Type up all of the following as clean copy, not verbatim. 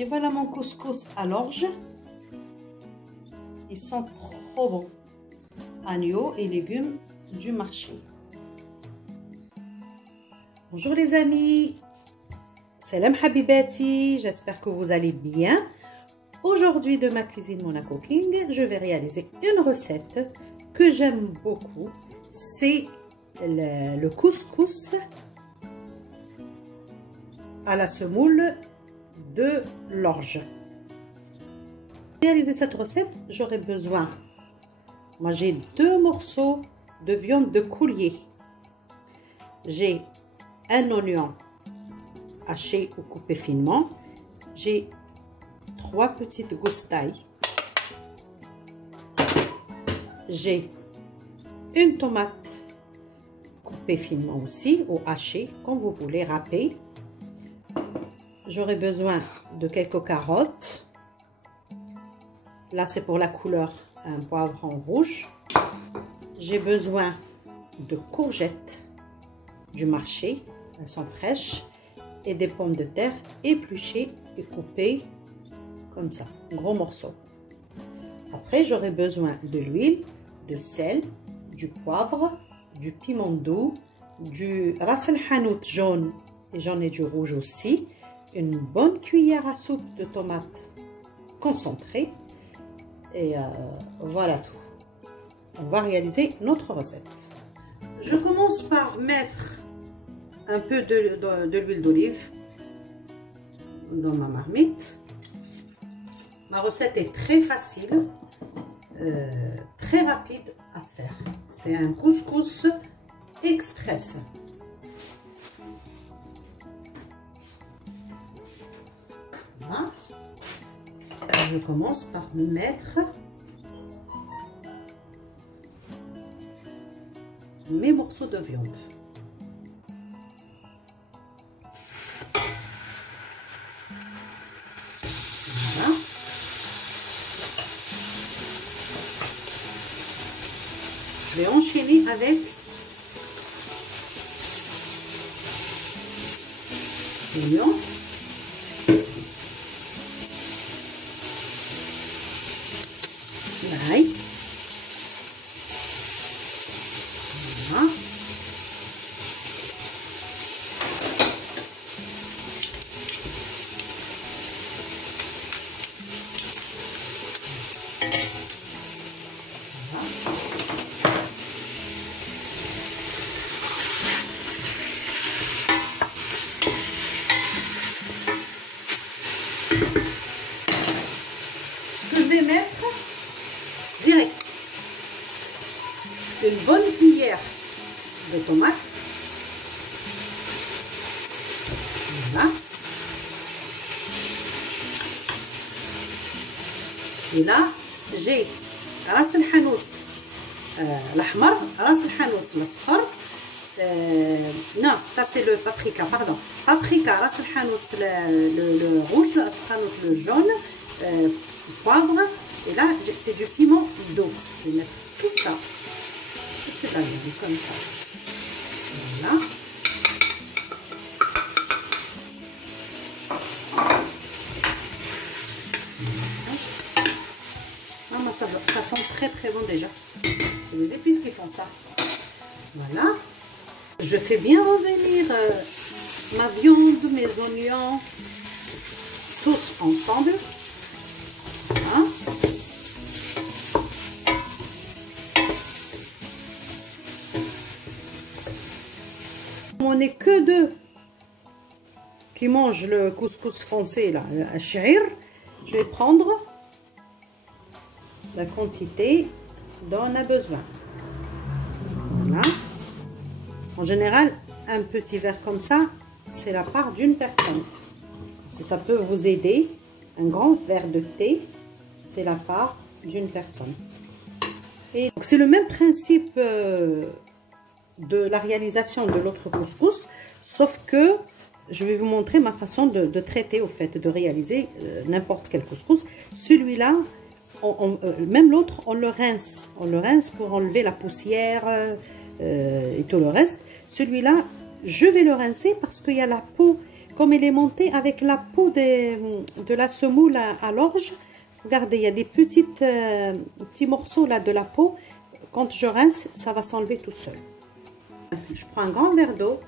Et voilà mon couscous à l'orge. Ils sont trop bons. Agneaux et légumes du marché. Bonjour les amis. Salam habibati. J'espère que vous allez bien. Aujourd'hui de ma cuisine Mona Cooking, je vais réaliser une recette que j'aime beaucoup. C'est le couscous à la semoule de l'orge. Pour réaliser cette recette, j'aurai besoin, moi j'ai 2 morceaux de viande de coulier, j'ai un oignon haché ou coupé finement, j'ai 3 petites gousses d'ail, j'ai une tomate coupée finement aussi ou hachée comme vous voulez, râpée. J'aurai besoin de quelques carottes. Là, c'est pour la couleur, un poivron rouge. J'ai besoin de courgettes du marché, elles sont fraîches, et des pommes de terre épluchées et coupées comme ça, gros morceaux. Après, j'aurai besoin de l'huile, de sel, du poivre, du piment doux, du ras el hanout jaune, et j'en ai du rouge aussi. Une bonne cuillère à soupe de tomates concentrée et voilà tout. On va réaliser notre recette. Je commence par mettre un peu de l'huile d'olive dans ma marmite. Ma recette est très facile, très rapide à faire. C'est un couscous express. Je commence par mettre mes morceaux de viande. Voilà. Je vais enchaîner avec l'oignon. L'ail. Voilà. Ce que je vais mettre direct, une bonne cuillère de tomates. Voilà. Et là, j'ai ras el hanout l'ahmar, ras el hanout l'asfar. Non, ça c'est le paprika, pardon. Paprika, ras el hanout le rouge, le hanout le jaune, poivre. Et là, c'est du piment doux. Je vais mettre tout ça. C'est la viande, comme ça. Voilà. Ah, ça sent très très bon déjà. C'est les épices qui font ça. Voilà. Je fais bien revenir ma viande, mes oignons, tous ensemble. Voilà. On n'est que 2 qui mangent le couscous français, là, le hachir. Je vais prendre la quantité dont on a besoin. Voilà. En général, un petit verre comme ça, c'est la part d'une personne. Si ça peut vous aider, un grand verre de thé, c'est la part d'une personne. Et c'est le même principe de la réalisation de l'autre couscous, sauf que je vais vous montrer ma façon de traiter, au fait, de réaliser n'importe quel couscous. Celui-là, même l'autre, on le rince pour enlever la poussière et tout le reste. Celui-là, je vais le rincer parce qu'il y a la peau comme elle est montée avec la peau de la semoule à l'orge. Regardez, il y a des petits morceaux là de la peau. Quand je rince, ça va s'enlever tout seul. Je prends un grand verre d'eau,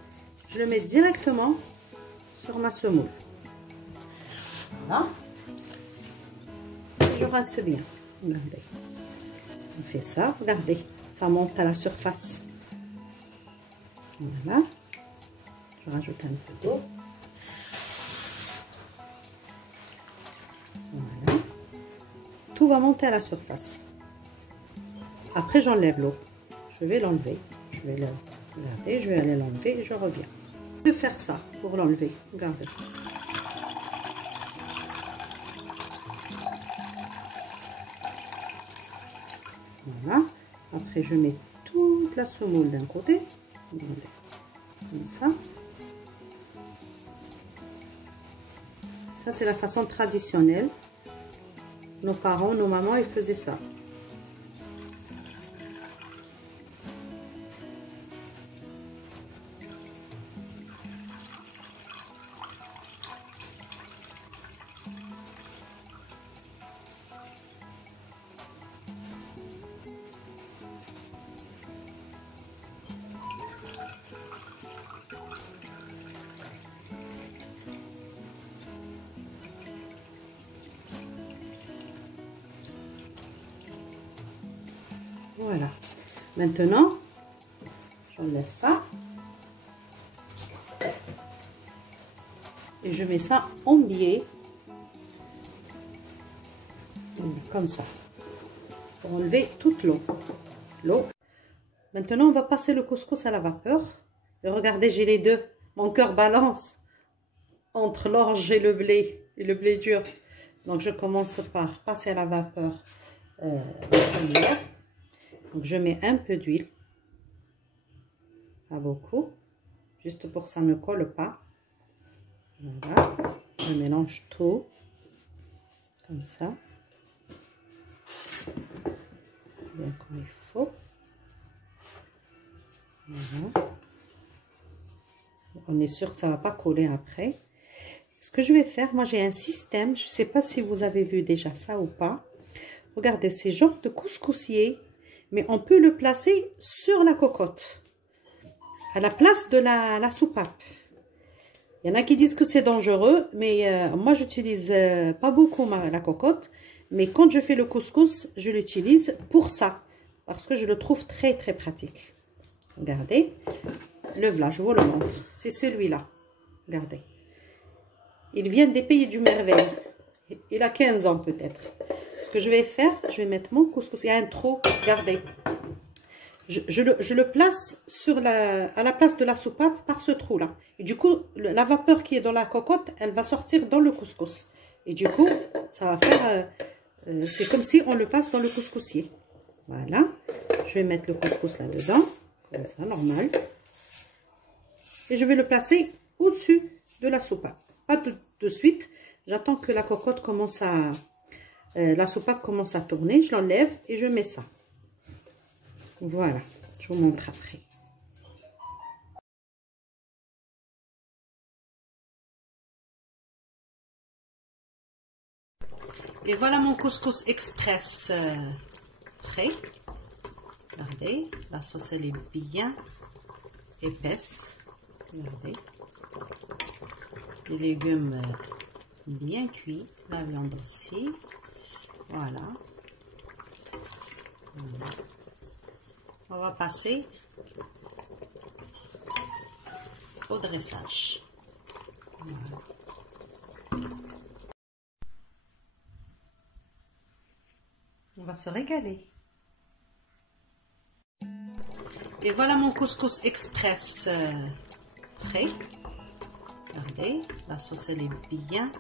je le mets directement sur ma semoule. Voilà. Je rince bien. Regardez. On fait ça, regardez, ça monte à la surface. Voilà. Je rajoute un peu d'eau. Voilà. Tout va monter à la surface. Après, j'enlève l'eau. Je vais l'enlever. Je vais le regarder, je vais aller l'enlever et je reviens. Je vais faire ça pour l'enlever. Regardez. Voilà. Après, je mets toute la semoule d'un côté. Regardez. Comme ça. Ça, c'est la façon traditionnelle. Nos parents, nos mamans, ils faisaient ça. Voilà. Maintenant, j'enlève ça. Et je mets ça en biais. Comme ça. Pour enlever toute l'eau. Maintenant, on va passer le couscous à la vapeur. Et regardez, j'ai les deux. Mon cœur balance entre l'orge et le blé dur. Donc, je commence par passer à la vapeur donc, je mets un peu d'huile. Pas beaucoup. Juste pour que ça ne colle pas. Voilà. Je mélange tout. Comme ça. Bien comme il faut. Voilà. On est sûr que ça ne va pas coller après. Ce que je vais faire, moi j'ai un système. Je ne sais pas si vous avez vu déjà ça ou pas. Regardez, c'est genre de couscoussier. Mais on peut le placer sur la cocotte. À la place de la soupape. Il y en a qui disent que c'est dangereux. Mais moi, j'utilise pas beaucoup la cocotte. Mais quand je fais le couscous, je l'utilise pour ça. Parce que je le trouve très, très pratique. Regardez. Le voilà, je vous le montre. C'est celui-là. Regardez. Il vient des pays du merveille. Il a 15 ans peut-être. Ce que je vais faire, je vais mettre mon couscous. Il y a un trou, regardez. Je le place à la place de la soupape par ce trou-là. Et du coup, la vapeur qui est dans la cocotte, elle va sortir dans le couscous. Et du coup, ça va faire... c'est comme si on le passe dans le couscoussier. Voilà. Je vais mettre le couscous là-dedans. Comme ça, normal. Et je vais le placer au-dessus de la soupape. Pas de suite. J'attends que la cocotte commence à... la soupape commence à tourner. Je l'enlève et je mets ça. Voilà. Je vous montre après. Et voilà mon couscous express prêt. Regardez. La sauce, elle est bien épaisse. Regardez. Les légumes bien cuits. La viande aussi. Voilà. Voilà. On va passer au dressage. Voilà. On va se régaler. Et voilà mon couscous express prêt. Regardez, la sauce, elle est bien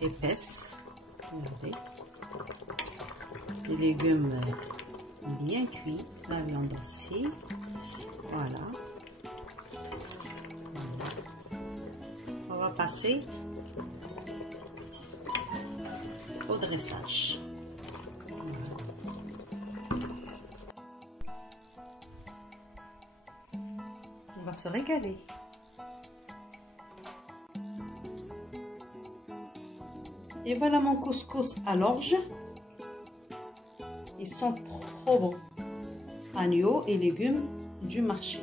épaisse. Regardez. Les légumes bien cuits. La viande aussi. Voilà. On va passer au dressage. On va se régaler. Et voilà mon couscous à l'orge. Ils sont trop bons. Agneau et légumes du marché.